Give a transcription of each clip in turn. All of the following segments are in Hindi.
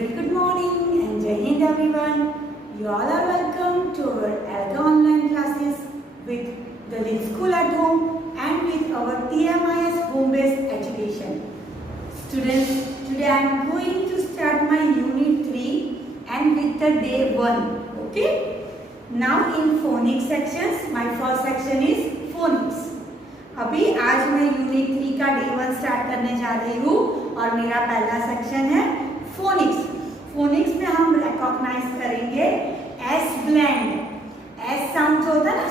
very good morning and Jai Hind everyone. You all are welcome to our Alga online classes with the Live School at Home and with our TMIS home-based education. Students, today I am going to start my unit 3 and with the day 1. Okay? Now in phonics sections, my first section is phonics. अभी आज मैं यूनिट 3 का डे 1 स्टार्ट करने जा रही हूँ और मेरा पहला सेक्शन है फोनिक्स. फोनिक्स में हम रिकॉग्नाइज करेंगे एस ब्लेंड. एस साउंड होता है ना,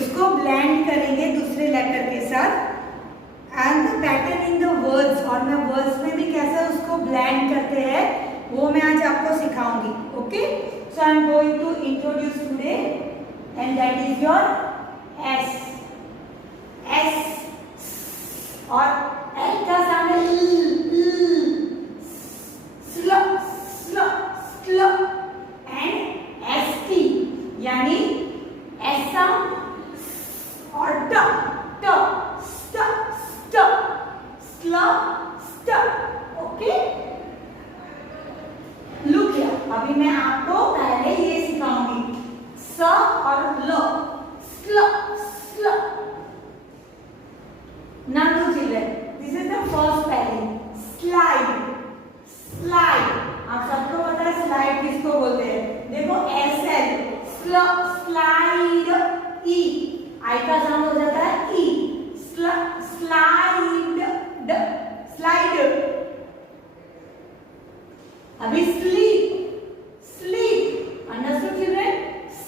उसको ब्लेंड करेंगे दूसरे लेटर के साथ. And the pattern in the words, और मैं वर्ड्स में भी कैसे उसको ब्लेंड करते हैं वो मैं आज आपको सिखाऊंगी. Okay, so I am going to introduce today and that is your S. S और एल का साउंड है slow slow slow and S T यानी एस साउंड और ट ट स्ट स्ट स्लो स्ट. Okay, look here. अभी मैं आपको पहले ये सिखाऊंगी स और ल. Slow, slow. Now do children, this is the first spelling. Slide, slide. आप सबको पता है slide किसको बोलते हैं. देखो SL, slow, slide, E. I का साउंड हो जाता है E. Slide, D, slide. अभी sleep, sleep. Understood children?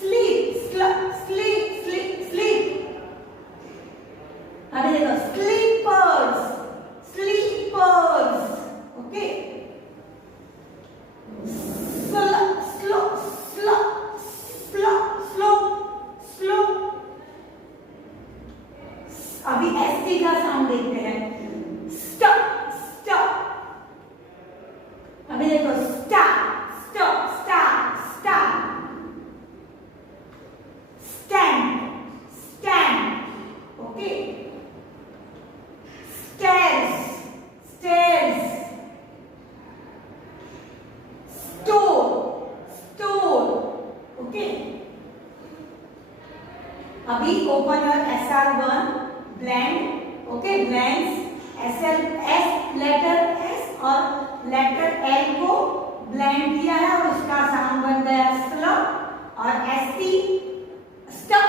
Sleep, sleep. अभी देखो sleepers, sleepers. Okay, slow slow slow slow slow slow. अभी एसटी का साउंड देखते हैं. Stop stop. अभी देखो stop stop stop stop. Stand stand. Okay, stairs, stairs. Store, store. Okay. अभी open your SR1 blend. Okay, blends SL S letter S और letter L को blend किया है और उसका sound बन गया स्लो और ST stop.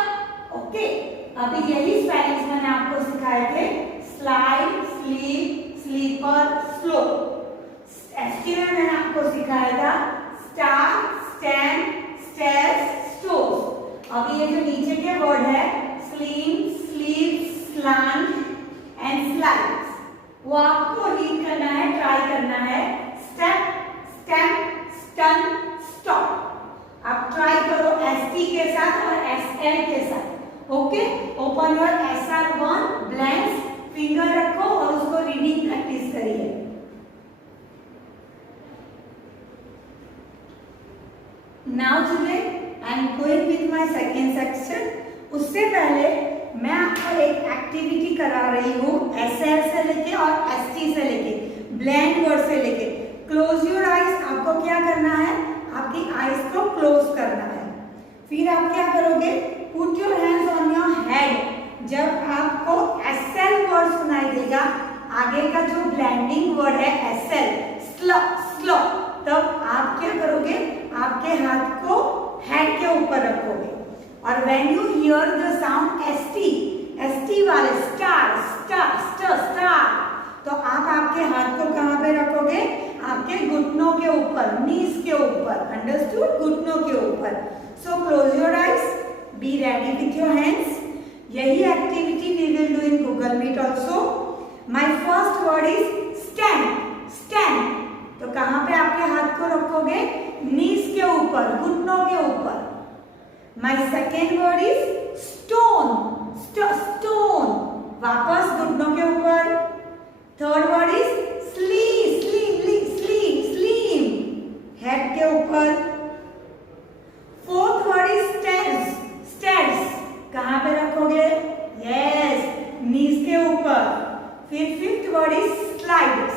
Okay. अभी यही स्पेलिंग्स मैंने आपको सिखाए थे. Slide, sleep, sleeper, slow. ST में मैंने आपको सिखाया था स्टार, स्टैंड, स्टेयर्स, स्टोर्स. अभी ये जो नीचे के वर्ड है slim, sleep, slant and slides, वो आपको रीड करना है, ट्राई करना है. Step, stamp, stun, stop. आप ट्राई करो एसटी के साथ और एसएल के साथ. Okay, open your SR1 blanks. Finger रखो और उसको रीडिंग प्रैक्टिस करिए. Now children, I am going with my second section. उससे पहले मैं आपको एक एक्टिविटी करा रही हूँ SL से लेके और ST से लेके, ब्लेंड वर्ड से लेके. Close your eyes. आपको क्या करना है, आपकी आईज को क्लोज करना है. फिर आप क्या करोगे, put your hands on your head. जब आपको SL वर्ड सुनाई देगा, आगे का जो ब्लेंडिंग वर्ड है SL, स्लो स्लो, तब आप क्या करोगे, आपके हाथ को हेड के ऊपर रखोगे. और when you here the sound ST वाले स्टार स्टार स्टार स्टार, तो आप आपके हाथ को कहाँ पे रखोगे, आपके घुटनों के ऊपर, नीज के ऊपर. अंडरस्टूड? घुटनों के ऊपर. So close your eyes, be ready with your hands. यही activity we will do in Google Meet also. My first word is stand. Stand, तो कहाँ पे आपके हाथ को रखोगे, नीज के ऊपर, घुटनों के ऊपर. My second word is stone. Stone, वापस घुटनों के ऊपर. Third word is slim. Slim, head के ऊपर. Fourth word is stairs. Stairs, कहाँ पे रखोगे, यस, नीज के ऊपर. फिर fifth word is slide.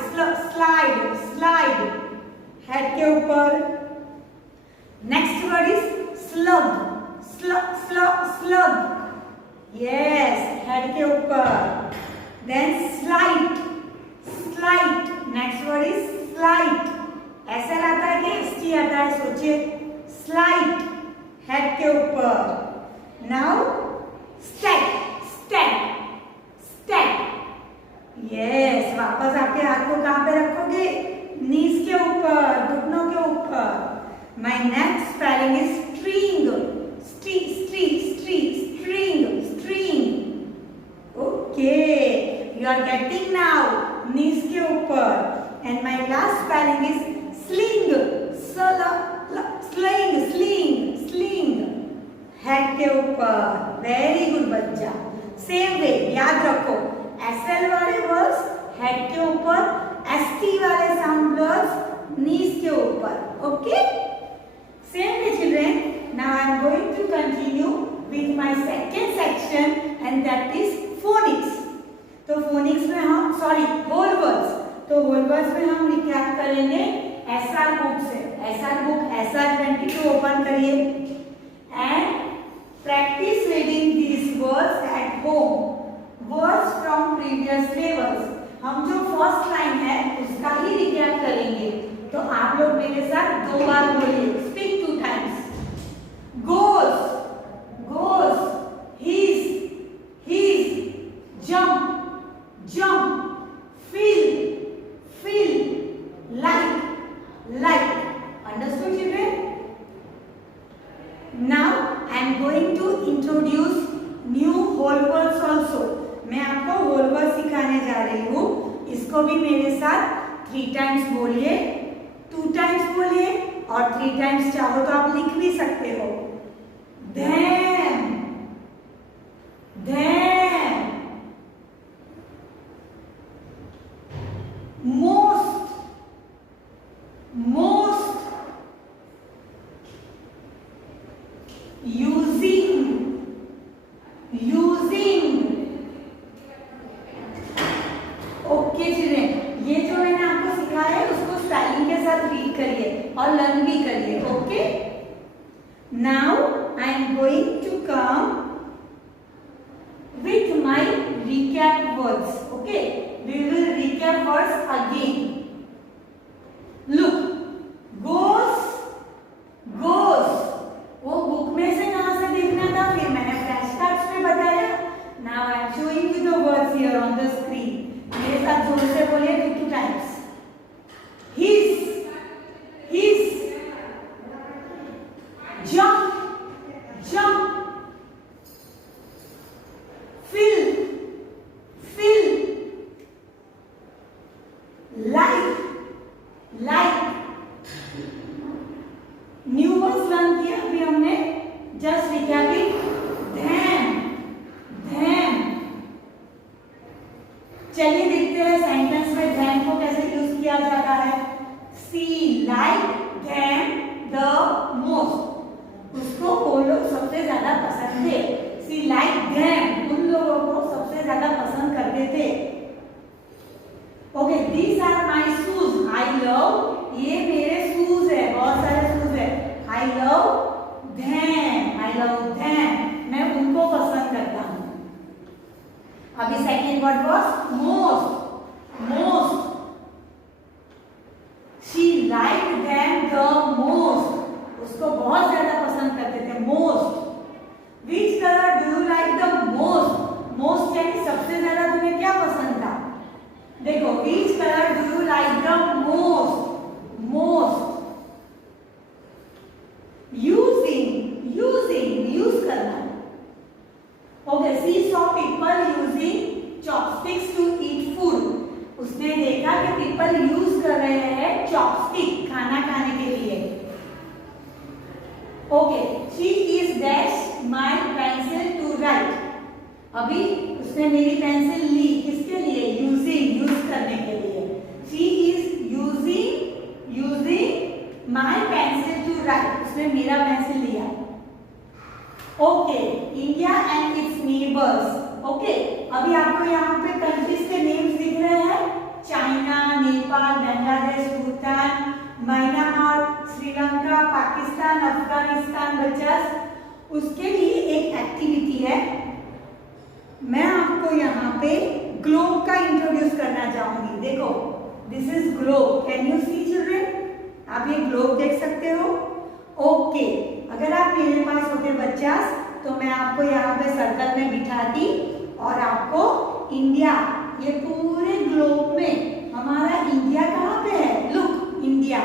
Slide slide, head के ऊपर। Next word is slug, slug, yes, head के ऊपर। Then slight, next word is slight. ऐसा आता है कि एसटी आता है, सोचिए, स्लाइट, हेड के ऊपर। नाउ स्टैक, यस, वापस आपके हाथ को कहां पे रखोगे? नीज के ऊपर, घुटनों के ऊपर। My next spelling is string, string. Okay, you are getting now, knees के ऊपर। And my last spelling is sling, sling, head के ऊपर। वेरी गुड बच्चा। सेम वे याद रखो, एसएल वाले वर्ड्स हेड के ऊपर, एसटी वाले साउंड वर्ड्स नीज के ऊपर। Okay, same way children. Now I am going to continue with my second section and that is phonics. तो फोनिक्स में हम होल वर्ड्स, तो होल वर्ड्स में हम रिकैप करेंगे एसआर बुक से। एसआर बुक SR 22 ओपन करिए and practice reading these words at home. Words from previous levels, हम जो फर्स्ट लाइन है उसका ही रिकैप करेंगे। तो आप लोग मेरे साथ 2 बार बोलिए, speak 2 times. Goes, he's, jump, feel, like. Understood children? Now I am going to introduce new whole words also. मैं आपको होल वर्ड सिखाने जा रही हूँ। इसको भी मेरे साथ 3 टाइम्स बोलिए, 2 टाइम्स बोलिए और 3 टाइम्स चाहो तो आप लिख भी सकते हो। them, most, using। Okay children, ये जो मैंने आपको सिखाया है उसको स्पेलिंग के साथ रीड करिए और लर्न भी करिए। Okay, now I am going to come with my recap words. Okay, we will recap words again. Look, goes, वो बुक में से कहां से देखना था, फिर मैंने फ्लैश कार्ड्स में बताया। Now I am showing you the words here on the screen. मेरे साथ जोर से बोलिए 2 times. his, jump, fill, like। New words learn किया अभी हमने, जस्ट रिकैपिंग। them। चलिए देखते हैं सेंटेंस में them को कैसे यूज किया जाता है। she like them the most, उसको वो लोग सबसे ज्यादा पसंद थे। she like them, उन लोगों को सबसे ज्यादा पसंद करते थे। Okay, these are my shoes, I love, ये मेरे शूज है, बहुत सारे शूज है। I love them, मैं उनको पसंद करता हूँ। अभी second word was most, she liked them the most, उसको बहुत ज्यादा पसंद करते थे, most। Which color do you like the most यानी सबसे ज्यादा तुम्हें क्या पसंद था? देखो, which color do you like the most? Use करना। Okay, she saw people using chopsticks to eat food, उसने देखा कि people यूज कर रहे हैं चॉपस्टिक खाना खाने के लिए। Okay, she is dash my pencil to write, अभी उसने मेरी पेंसिल ली, किसके लिए? यूज करने के लिए। she is using my pencil to write, उसने मेरा पेंसिल लिया। Okay, India and its neighbours. Okay, अभी आपको यहाँ पे कंट्रीज के नेम्स दिख रहे हैं। चाइना, नेपाल, बांग्लादेश, भूटान, म्यांमार, श्रीलंका, पाकिस्तान, अफगानिस्तान बच्चों, उसके लिए एक एक्टिविटी है। मैं आपको यहाँ पे ग्लोब का इंट्रोड्यूस करना चाहूंगी। देखो, this is globe, can you see children? आप ये ग्लोब देख सकते हो? ओके, अगर आप मेरे पास होते बच्चा तो मैं आपको यहाँ पे सर्कल में बिठाती और आपको इंडिया, ये पूरे ग्लोब में हमारा इंडिया कहाँ पे है? Look, India,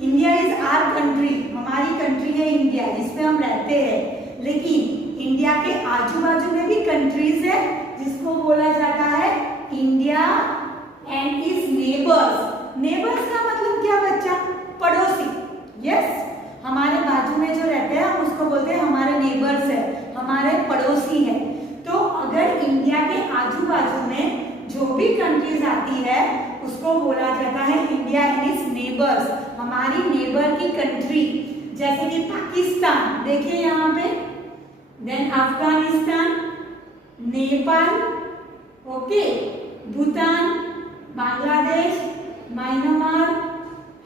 India is our country, हमारी कंट्री है इंडिया जिसमें हम रहते हैं। लेकिन इंडिया के आजू बाजू में भी कंट्रीज है जिसको बोला जाता है India and is neighbours. Neighbours का मतलब क्या बच्चा? पड़ोसी। यस, हमारे बाजू में जो रहते हैं हम उसको बोलते हैं हमारे नेबर्स है, हमारे पड़ोसी है। तो अगर इंडिया के आजू बाजू में जो भी कंट्रीज आती है उसको बोला जाता है इंडिया एंड इट्स नेबर्स, हमारी नेबर की कंट्री। जैसे कि पाकिस्तान, देखिए यहाँ पे, then Afghanistan, Nepal, okay, Bhutan, Bangladesh, Myanmar,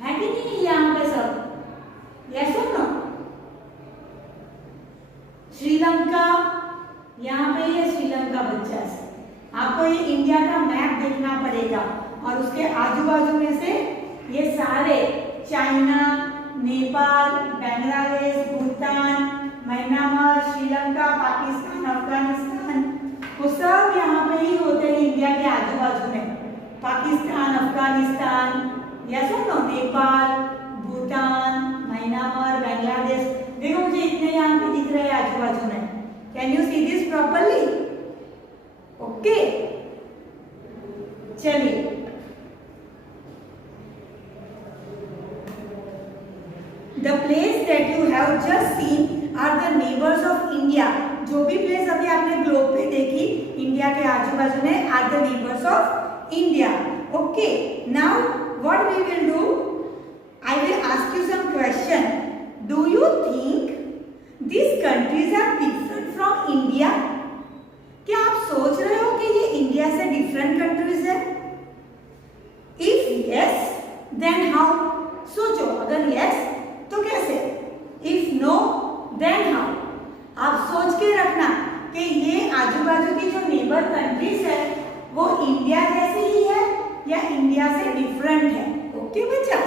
है कि नहीं यहाँ पे सब? यस और नो? श्रीलंका, यहाँ पे ये श्रीलंका बच्चा है। आपको ये इंडिया का मैप देखना पड़ेगा और उसके आजू बाजू में से ये सारे चाइना, नेपाल, बांग्लादेश, भूटान, म्यांमार, श्रीलंका, पाकिस्तान, अफगानिस्तान, वो सब यहाँ पे ही होते हैं इंडिया के आजू बाजू में। पाकिस्तान, अफगानिस्तान, यस और नो? नेपाल, भूटान, म्यांमार, बांग्लादेश, देखो मुझे इतने यहाँ पे दिख रहे हैं आजू बाजू में। Can you see this properly? Okay, चलिए, the place that you have just seen are the neighbours of India. जो भी प्लेस अभी आपने ग्लोब पे देखी इंडिया के आजू बाजू में are the neighbours of India. Okay, now what we will do, I will ask you some question. Do you think these countries are different from India? क्या आप सोच रहे हो कि ये इंडिया से डिफरेंट कंट्रीज है? If yes, then how? सोचो, अगर yes तो कैसे? If no, then how? आप सोच के रखना कि ये आजू बाजू की जो नेबर कंट्रीज है वो इंडिया जैसे ही है या इंडिया से डिफरेंट है। ओके बच्चा,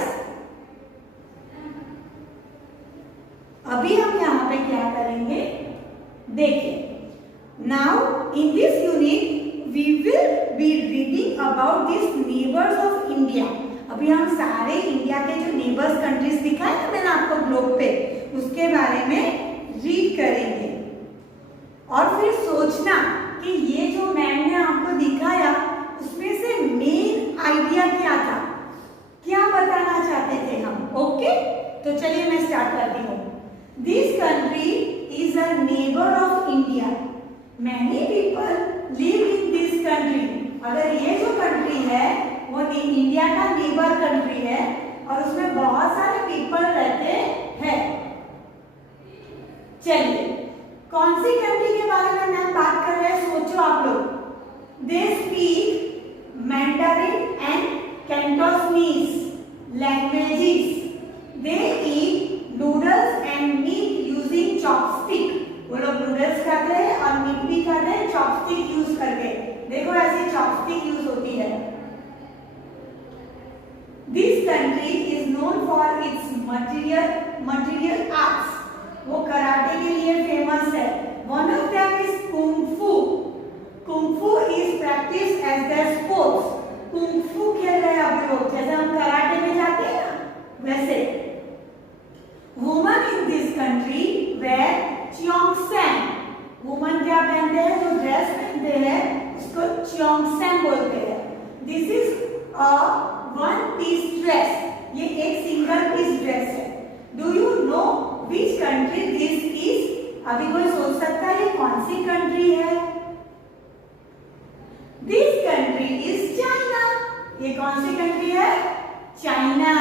अभी हम यहाँ पे क्या करेंगे देखिए। Now in this unit we will be reading about this neighbours of India. अभी हम सारे इंडिया के जो नेबर्स कंट्रीज दिखाए ना मैंने आपको ग्लोब पे, उसके बारे में रीड करेंगे और फिर सोचना कि ये जो मैम ने आपको दिखाया उसमें से मेन आइडिया क्या था, क्या बताना चाहते थे हम। ओके, तो चलिए मैं स्टार्ट करती हूँ। This country is a neighbor of India. Many people live in this country. अगर ये जो कंट्री है वो इंडिया का नेबर कंट्री है और उसमें बहुत सारे पीपल रहते हैं। चलिए, कौन सी कंट्री के बारे में मैम बात कर रहे हैं, सोचो आप लोग। They speak Mandarin and Cantonese languages. They eat noodles and meat using chopstick. वो लोग नूडल्स खाते हैं और मीट भी खाते हैं चॉपस्टिक यूज करके। देखो ऐसी चॉपस्टिक यूज होती है। This country is known for its material arts. वो कराटे के लिए फेमस है। One of them is kung fu. Kung fu is practice as their sports. Kung fu खेल रहे हैं आप लोग, जैसे हम कराटे में जाते हैं ना वैसे। Women in this country wear cheongsam. Women क्या पहनते हैं, जो ड्रेस पहनते हैं उसको cheongsam बोलते हैं। This is a one piece dress. ये एक सिंगल पीस ड्रेस है। Do you know which country this is? अभी कोई सोच सकता है ये कौन सी कंट्री है? This country is China. ये कौन सी कंट्री है? चाइना।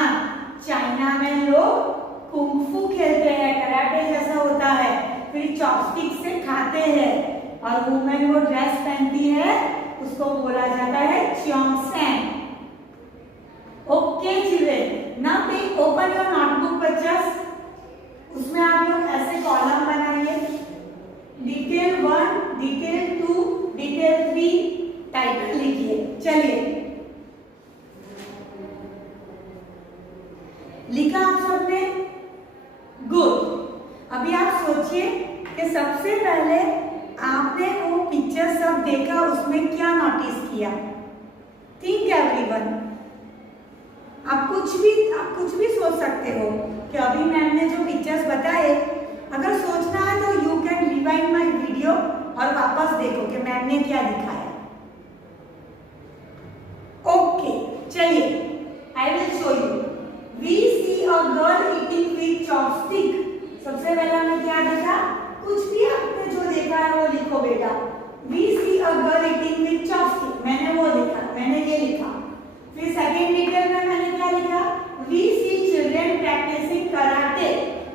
चाइना में लोग कुंग-फू खेलते हैं, कराटे जैसा होता है, फिर चॉपस्टिक से खाते हैं और वुमेन वो ड्रेस पहनती है उसको बोला जाता है cheongsam. Okay children, now take open your notebook बच्चस। उसमें आप लोग ऐसे कॉलम बनाइए, डिटेल 1, डिटेल 2, डिटेल 3, टाइटल लिखिए। चलिए, लिखा आप सबने? गुड। अभी आप सोचिए कि सबसे पहले आपने वो पिक्चर सब देखा, उसमें क्या नोटिस किया? Think everyone. आप कुछ भी सोच सकते हो कि अभी मैम ने जो पिक्चर्स बताए, अगर सोचना है तो you can rewind my video और वापस देखो कि मैम ने क्या दिखाया। ओके, चलिए, I will show you. We see a girl eating with chopstick. सबसे पहले हमने क्या देखा? कुछ भी आपने जो देखा है वो लिखो बेटा। We see a girl eating with chopstick, मैंने वो देखा, मैंने ये लिखा। फिर सेकेंड डिटेल में मैंने क्या लिखा? We see children practising karate.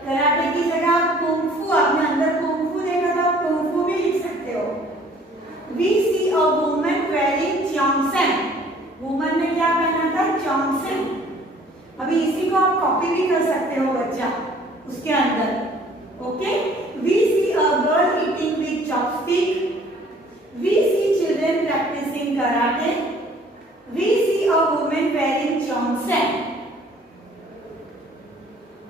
Karate की जगह आप कुंग फू, आपने अंदर कुंग फू देखा था, कुंग फू भी लिख सकते हो। We see a woman wearing cheongsam. Woman ने क्या पहना था? च्योंगसेन। अभी इसी को आप कॉपी भी कर सकते हो बच्चा उसके अंदर। Okay, we see a girl eating with chopstick, we see children practising karate, we see a woman wearing cheongsam.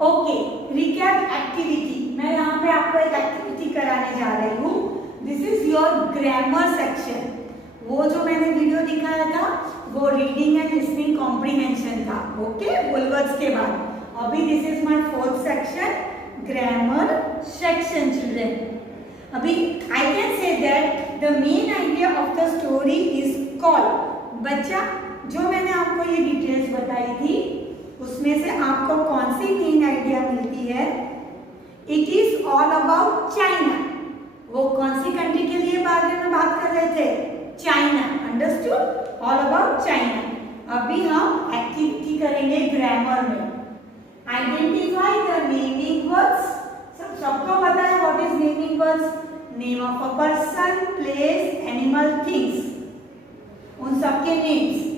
Okay, recap activity. मैं यहाँ पे आपको एक एक्टिविटी कराने जा रही हूँ। This is your grammar section. वो जो मैंने वीडियो दिखाया था वो रीडिंग एंड लिसनिंग कॉम्प्रिहेंशन था। ओके, वुलवर्ड्स के बाद। अभी this is my fourth section, grammar section children. अभी I can say that the main idea of the story is called. बच्चा, जो मैंने आपको ये डिटेल्स बताई थी उसमें से आपको कौन सी मेन आइडिया मिलती है? It is all about China. वो कौन सी कंट्री के लिए बारे में बात कर रहे थे? China. Understood? All about China. अभी हम एक्टिविटी करेंगे ग्रामर में। Identify the naming words. सबको पता है what is naming words? Name of a person, place, animal, things, उन सबके नेम्स।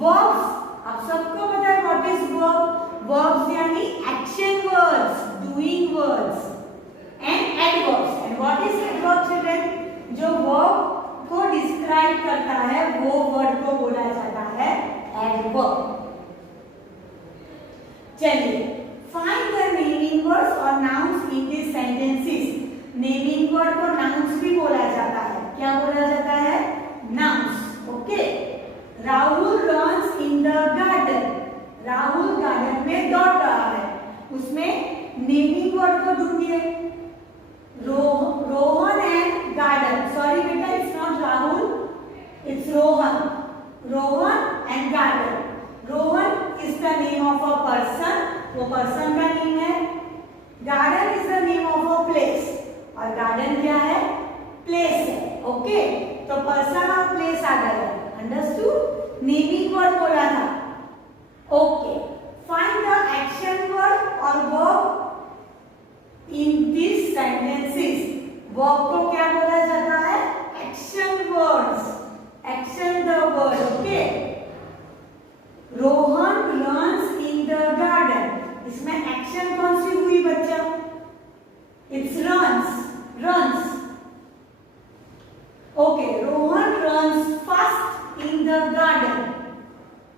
वर्ब्स, आप सबको पता है व्हाट इज वर्ब? वर्ब्स यानी action words, doing words. And adverbs. And what is adverb children? जो वर्ब को डिस्क्राइब करता है वो वर्ड को बोला जाता है एडवर्ब। चलिए, फाइंड द नेमिंग वर्ड्स और nouns in this sentences. Naming word को नाउन्स भी बोला जाता है। क्या बोला जाता है? Nouns. Okay, Rahul runs in the garden. Rahul garden में दौड़ रहा है। उसमें नेमिंग वर्ड को ढूंढिए। Rohan and garden. सॉरी बेटा, it's not Rahul, it's Rohan. Rohan and garden. Rohan is the name of a person, वो पर्सन का नेम है। Garden is the name of a place, और गार्डन क्या है? प्लेस है। ओके, तो पर्सन और प्लेस आ गया। अंडरस्टूड? नेमिंग वर्ड बोला था। Okay, find the action word और verb in this sentences. Verb को क्या बोला जाता है? Action words. Action the word. Okay, Rohan runs in the garden. इसमें एक्शन कौन सी हुई बच्चा? It's runs. Runs. Okay, Rohan runs fast in the garden.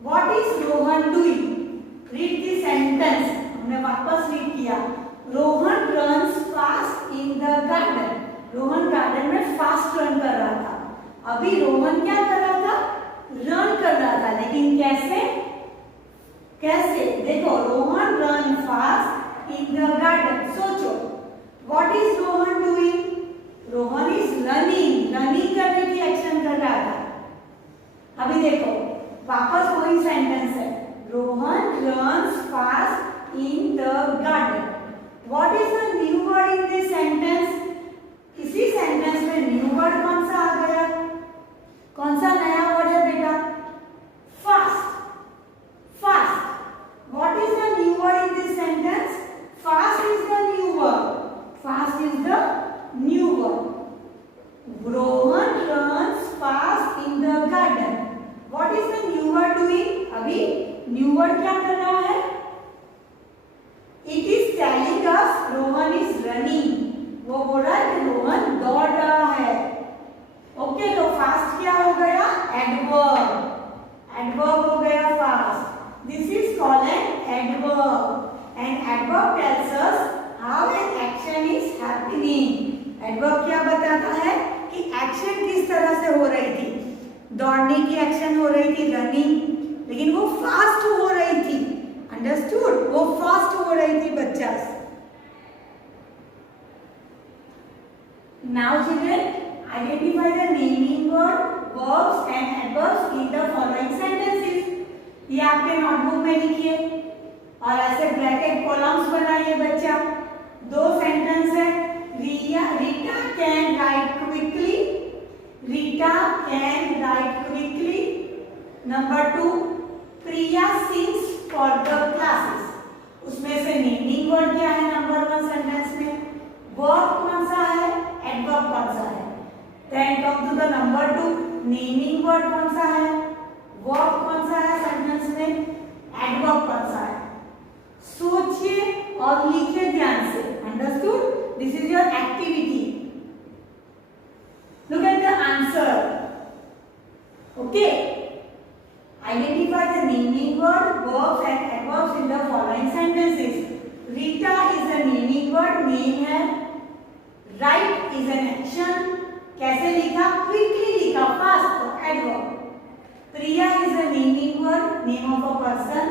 What is Rohan doing? Read the sentence. हमने वापस रीड किया। Rohan runs fast in the garden. Rohan garden में फास्ट रन कर रहा था। अभी रोहन क्या कर रहा था? रन कर रहा था, लेकिन कैसे? कैसे? देखो, Rohan run fast in the garden. सोचो, what is Rohan doing? Rohan is running. Running करने की एक्शन कर रहा था। अभी देखो, वापस वही सेंटेंस है। Rohan runs fast in the garden. What is the new word in this sentence? इसी सेंटेंस में न्यू वर्ड कौन सा आ गया? कौन सा नया वर्ड है बेटा? Fast. Fast. What is the new word in this sentence? Fast is the new word. Fast is the new word. Rohan runs fast in word क्या कर रहा है? It is telling us Rohan is running, वो बोल रहा है कि रोहन दौड़ रहा है। ओके, तो फास्ट क्या हो गया? एडवर्ब, एडवर्ब हो गया fast. This is called an adverb and adverb tells us how an action is happening. Adverb क्या बताता है कि एक्शन किस तरह से हो रही थी। दौड़ने की एक्शन हो रही थी, रनिंग, लेकिन वो फास्ट हो रही थी। अंडरस्टूड? वो फास्ट हो रही थी बच्चा। Now children, identify the naming word, verbs and adverbs in the following sentences. ये आपके नोटबुक में लिखिए और ऐसे ब्रैकेट कॉलम्स बनाइए बच्चा। दो सेंटेंस है। Rita can write quickly, Rita can write quickly. Number 2, Priya sings for the classes. उसमें से नेमिंग वर्ड क्या है नंबर 1 सेंटेंस में? वर्ब कौन सा है? एडवर्ब कौन सा है? Then come to the number 2, naming word कौन सा है? वर्ब कौन सा है सेंटेंस में? एडवर्ब कौन सा है? सोचिए और लिखिए ध्यान से। Understood? This is your activity. Look at the answer. Okay, identify the naming word, verbs and adverbs in the following sentences. Rita is a naming word, name है। Write is an action, कैसे लिखा? Quickly लिखा, fast, तो adverb। Priya is a naming word, name of a person।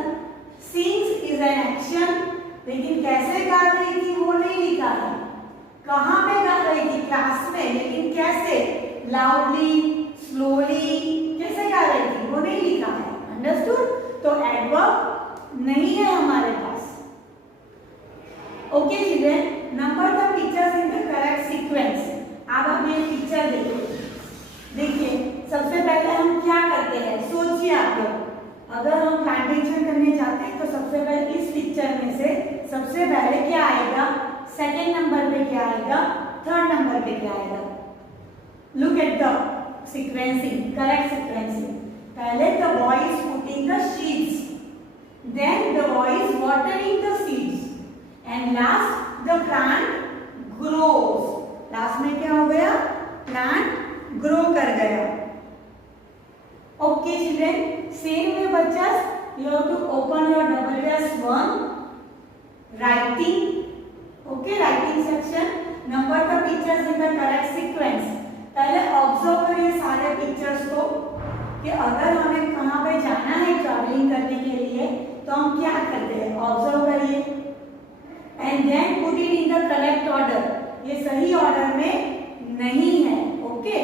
Sings is an action, लेकिन कैसे गा रही थी वो नहीं लिखा है। कहाँ पे गा रही थी? क्लास में, लेकिन कैसे? Loudly, slowly, कैसे गा रही थी वो नहीं लिखा है। अंडरस्टूड? तो एडवर्ब नहीं है हमारे पास। Okay children, number the pictures in the correct sequence. अब हम ये पिक्चर देखिए, सबसे पहले हम क्या करते हैं? सोचिए आप लोग, अगर हम प्लांटेशन करने जाते हैं तो सबसे पहले इस पिक्चर में से सबसे पहले क्या आएगा? सेकेंड नंबर पे क्या आएगा? थर्ड नंबर पे क्या आएगा? Look at the sequencing, correct sequencing. पहले the boy is putting the seeds, then the boy is watering the seeds, and last the plant grows. Last में क्या हो गया? Plant grow कर गया। Okay children, same way बच्चों, you have to open your WS1 writing. Okay, writing section. Number the pictures in the correct sequence. पहले ऑब्जर्व करिए सारे पिक्चर्स को कि अगर हमें कहाँ पे जाना है ट्रैवलिंग करने के लिए तो हम क्या करते हैं? ऑब्जर्व करिए and then put it in the correct order. ये सही ऑर्डर में नहीं है। Okay,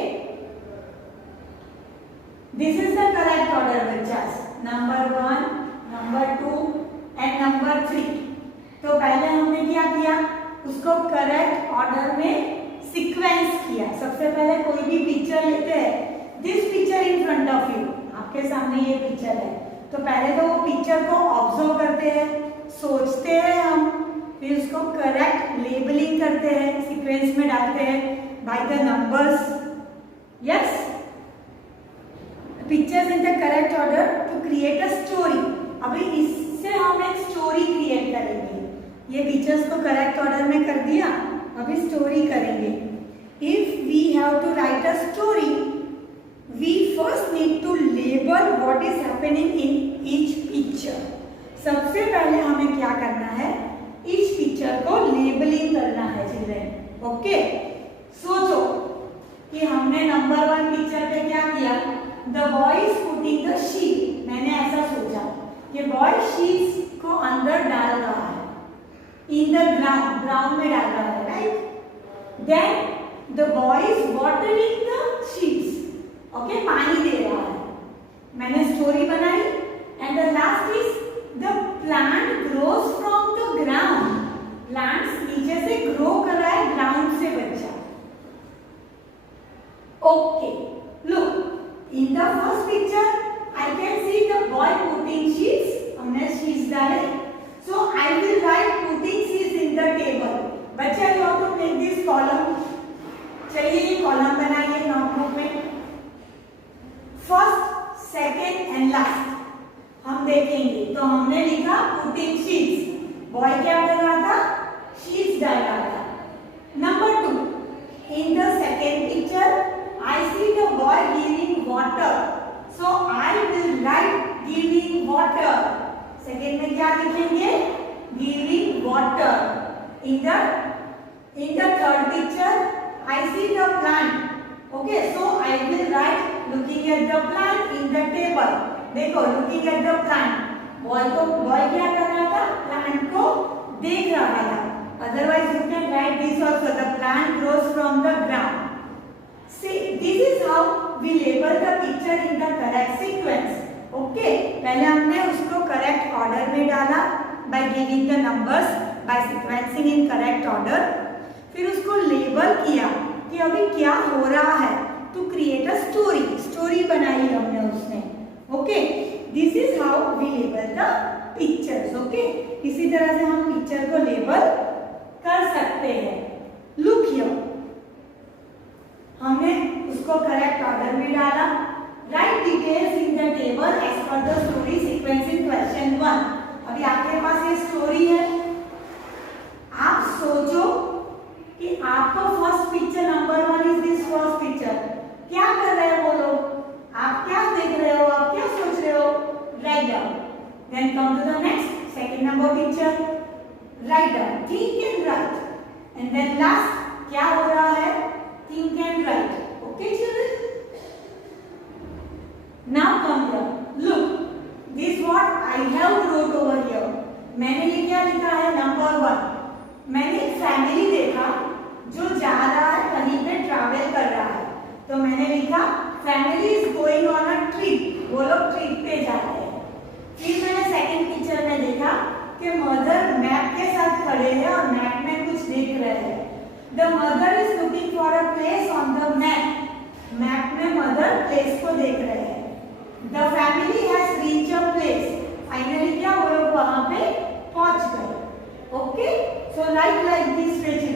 this is the correct order बच्चा। Number 1, number 2 and number 3। तो पहले हमने क्या किया? उसको करेक्ट ऑर्डर में सीक्वेंस किया। सबसे पहले कोई भी पिक्चर लेते हैं, this picture in front of you, आपके सामने ये पिक्चर है, तो पहले तो वो पिक्चर को ऑब्जर्व करते हैं, सोचते हैं हम, फिर उसको करेक्ट लेबलिंग करते हैं, सीक्वेंस में डालते हैं by the numbers. Yes, pictures in the correct order to create a story. अभी इससे हम एक स्टोरी क्रिएट करेंगे। ये पिक्चर्स को करेक्ट ऑर्डर में कर दिया, अभी स्टोरी करेंगे। If we have to write a story, we first need to label what is happening in each picture. सबसे पहले हमें क्या करना है? इस पिक्चर को लेबलिंग करना है चिल्ड्रन। ओके, सोचो कि हमने नंबर 1 पिक्चर पे क्या किया? The boy is putting the sheet. मैंने ऐसा सोचा कि बॉय शीट्स को अंदर डाल रहा है, इन द ग्राउंड, ग्राउंड में डाल रहा है, right? Then the boy is watering the sheets. Okay, पानी दे रहा है। मैंने स्टोरी बनाई and the last is the plant grows from the ground. Plants नीचे से ग्रो कर रहा है ग्राउंड से बच्चा। Okay, look in the first picture I can see the boy putting sheets. हमने शीट्स डाले, so I will write putting seeds in the table. बच्चा, you have to make this column. चलिए ये कॉलम बनाइए नोटबुक में। फर्स्ट, सेकेंड एंड लास्ट हम देखेंगे। तो तो हमने लिखा पुटिंग शीट्स। बॉय क्या कर रहा था? शीट्स डाल रहा था। Number 2, in the second picture I C the boy giving water, so I will write giving water. Second में क्या लिखेंगे? Giving water. In the third picture, I see the plant. Okay, so I will write looking at the plant in the table. देखो, looking at the plant. Boy क्या कर रहा था? Plant को देख रहा था. Otherwise, you can write this also. The plant grows from the ground. See, this is how we label the picture in the correct sequence. Okay, पहले हमने उसको correct order में डाला by giving the numbers, by sequencing in correct order. फिर उसको लेबल किया कि अभी क्या हो रहा है, टू क्रिएट अ स्टोरी बनाई हमने उसने। Okay, this is how we label the pictures. Okay, इसी तरह से हम पिक्चर को लेबल कर सकते हैं। लुक हियर, हमने उसको करेक्ट ऑर्डर में डाला। Write details in the table as per the story sequence in question 1। अभी आपके पास ये स्टोरी है, आप सोचो कि आपको first picture number 1 is this first picture, क्या कर रहे हो वो लोग? आप क्या देख रहे हो? आप क्या सोच रहे हो? Write down. Then come to the next second number picture, write down, think and write. And then last क्या हो रहा है? Think and write. Okay children, now come here, look this what I have wrote over here. मैंने ये क्या लिखा है? नंबर 1। मैंने एक फैमिली देखा जो जा रहा है, कहीं पे ट्रैवल कर रहा है, तो मैंने लिखा family is going on a trip. वो लोग ट्रिप पे जा रहे हैं। फिर मैंने सेकंड पिक्चर में देखा कि मदर मैप के साथ खड़े हैं और मैप में कुछ देख रहे हैं। The mother is looking for a place on the map. Map में मदर प्लेस को देख रहे हैं। The family has reach a place. Finally क्या, वो लोग वहां पे पहुंच गए। Okay, so write like this way.